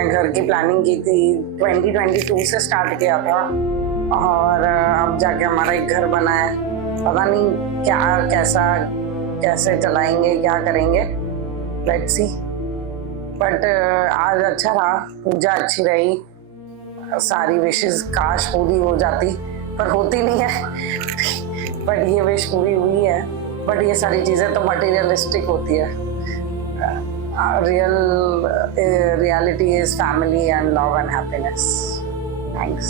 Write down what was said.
मैं घर की प्लानिंग की थी 2022 से स्टार्ट किया था और अब जाके हमारा एक घर बना है। पता नहीं क्या कैसा कैसे चलाएंगे क्या करेंगे, लेट्स सी। बट आज अच्छा रहा, पूजा अच्छी रही, सारी विशेस काश पूरी हो जाती पर होती नहीं है। बट ये विश पूरी हुई है। बट ये सारी चीज़ें तो मटेरियलिस्टिक होती है। Reality is family and love and happiness. Thanks.